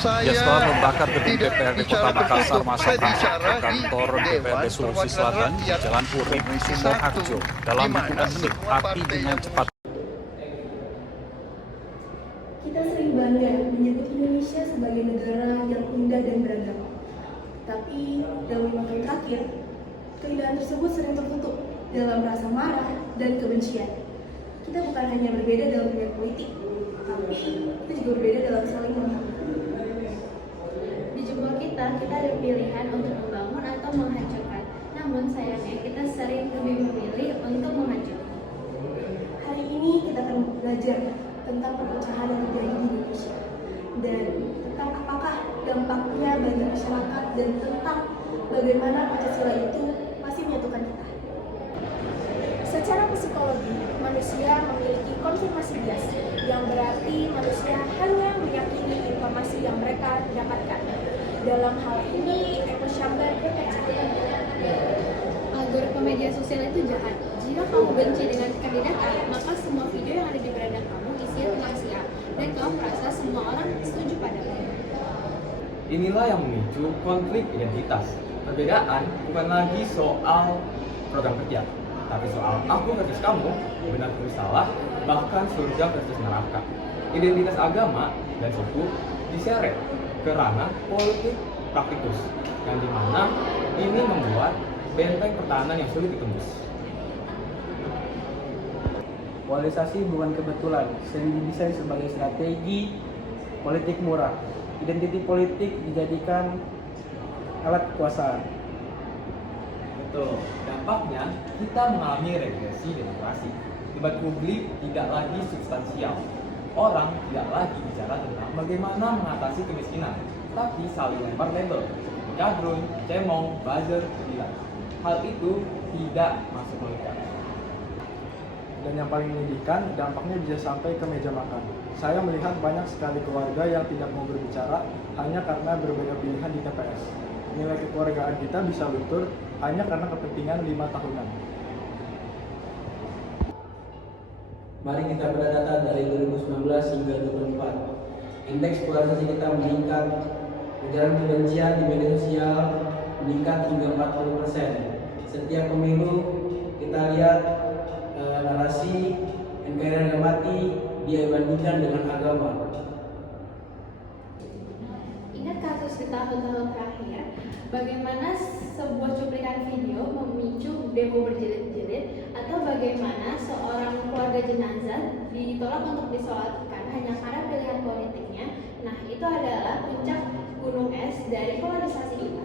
Ya, setelah membakar gedung DPRD Kota Makassar, masa ke kantor DPRD Sulawesi Selatan di Jalan Urip Sumoharjo. Dalam hitungan menit, api dengan cepat. Kita sering bangga menyebut Indonesia sebagai negara yang indah dan beragam. Tapi dalam 5 tahun terakhir, keindahan tersebut sering tertutup dalam rasa marah dan kebencian. Kita bukan hanya berbeda dalam dunia politik, tapi kita juga berbeda dalam saling memahami. Di jempol kita ada pilihan untuk membangun atau menghancurkan. Namun sayangnya kita sering lebih memilih untuk menghancurkan. Hari ini kita akan belajar tentang perpecahan yang terjadi di Indonesia dan tentang apakah dampaknya bagi masyarakat dan tentang bagaimana Pancasila itu masih menyatukan kita. Secara psikologi, manusia memiliki konfirmasi bias, yang berarti manusia hanya meyakini informasi yang mereka dapatkan. Dalam hal ini, echo chamber berkaca. Algoritma media sosial itu jahat. Jika kamu benci dengan kandidat A, maka semua video yang ada di beranda kamu isinya tentang si A, dan kamu merasa semua orang setuju padamu. Inilah yang memicu konflik identitas. Perbedaan bukan lagi soal program kerja, tapi soal aku versus kamu, benar versus salah, bahkan surga versus neraka. Identitas agama dan suku diseret ke ranah politik praktikus, yang dimana ini membuat benteng pertahanan yang sulit ditembus. Polarisasi bukan kebetulan, sering didesain sebagai strategi politik murah. Identitas politik dijadikan alat kekuasaan. Betul, dampaknya kita mengalami regresi demokrasi. Debat publik tidak lagi substansial. Orang tidak lagi bicara tentang bagaimana mengatasi kemiskinan, tapi saling lempar label seperti kadrun, cemong, buzzer, gila. Hal itu tidak masuk logika. Dan yang paling menyedihkan, dampaknya bisa sampai ke meja makan. Saya melihat banyak sekali keluarga yang tidak mau berbicara hanya karena berbeda pilihan di TPS. Nilai kekeluargaan kita bisa luntur hanya karena kepentingan 5 tahunan. Mari kita berdata dari 2019 hingga 2024. Indeks polarisasi kita meningkat, ujaran kebencian di media sosial meningkat hingga 40%. Setiap pemilu kita lihat narasi NKRI harga mati dia bandingkan dengan agama. Ingat kasus di tahun-tahun terakhir, bagaimana sebuah cuplikan video memicu demo berjilid-jilid, atau bagaimana seorang keluarga jenazah ditolak untuk disolatkan hanya karena pilihan politiknya. Nah, itu adalah puncak gunung es dari polarisasi kita.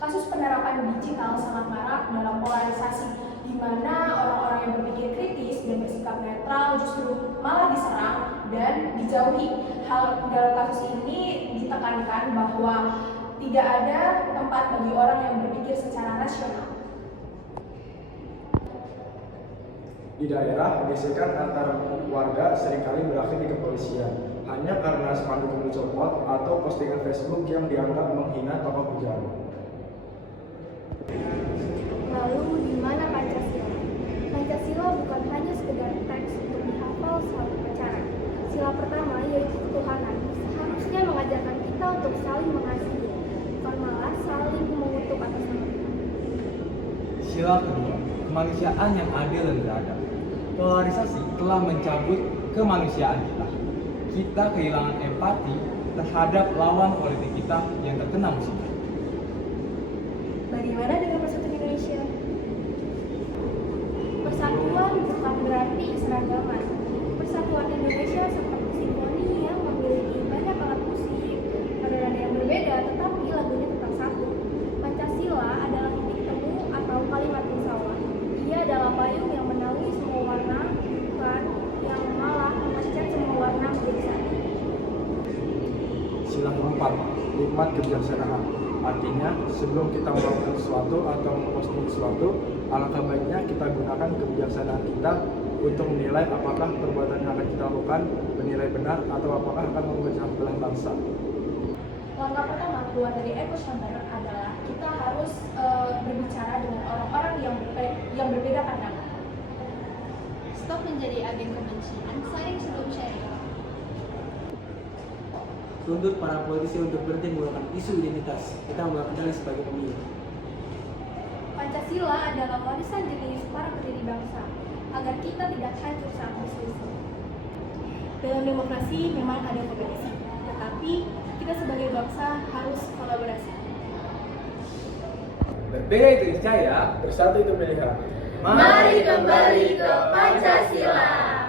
Kasus penerapan digital sangat marak dalam polarisasi, di mana orang-orang yang berpikir kritis dan bersikap netral justru malah diserang dan dijauhi. Hal dalam kasus ini ditekankan bahwa tidak ada tempat bagi orang yang berpikir secara rasional. Di daerah, gesekan antar warga seringkali berakhir di kepolisian hanya karena spanduk yang dicopot atau postingan Facebook yang dianggap menghina tokoh pejabat. Lalu di mana Pancasila? Pancasila bukan hanya sekedar teks untuk dihafal saat upacara. Sila pertama yaitu ketuhanan seharusnya mengajarkan kita untuk saling mengasihi, bukan malah saling mengutuk atas nama Tuhan. Sila kedua, kemanusiaan yang adil dan beradab. Polarisasi telah mencabut kemanusiaan kita. Kita kehilangan empati terhadap lawan politik kita yang terkena musibah. Bagaimana dengan persatuan Indonesia? Persatuan bukan berarti keseragaman. Persatuan Indonesia seperti simfoni yang memiliki banyak alat musik pada nada yang berbeda, tetapi lagunya tetap satu. Pancasila adalah titik temu atau kalimat musyawarah. Ia adalah payung yang menaungi semua warna, bukan yang malah mengecat semua warna menjadi satu. Sila keempat, nikmat kebijaksanaan. Artinya, sebelum kita melakukan sesuatu atau memposting sesuatu, alangkah baiknya kita gunakan kebijaksanaan kita untuk menilai apakah perbuatan yang akan kita lakukan bernilai benar atau apakah akan memecah belah bangsa. Langkah pertama keluar dari echo chamber adalah kita harus berbicara dengan orang-orang yang berbeda pandangan. Stop menjadi agen kebencian, sharing sebelum sharing. tuntut para politisi untuk berhenti menggunakan isu identitas. Kita melakukan sebagai pemilih. Pancasila adalah warisan jenis para pendiri bangsa, agar kita tidak hancur saat berselisih. Dalam demokrasi memang ada kompetisi, tetapi kita sebagai bangsa harus kolaborasi. Berbeda itu niscaya, Bersatu itu pilihan. Mari kembali ke Pancasila.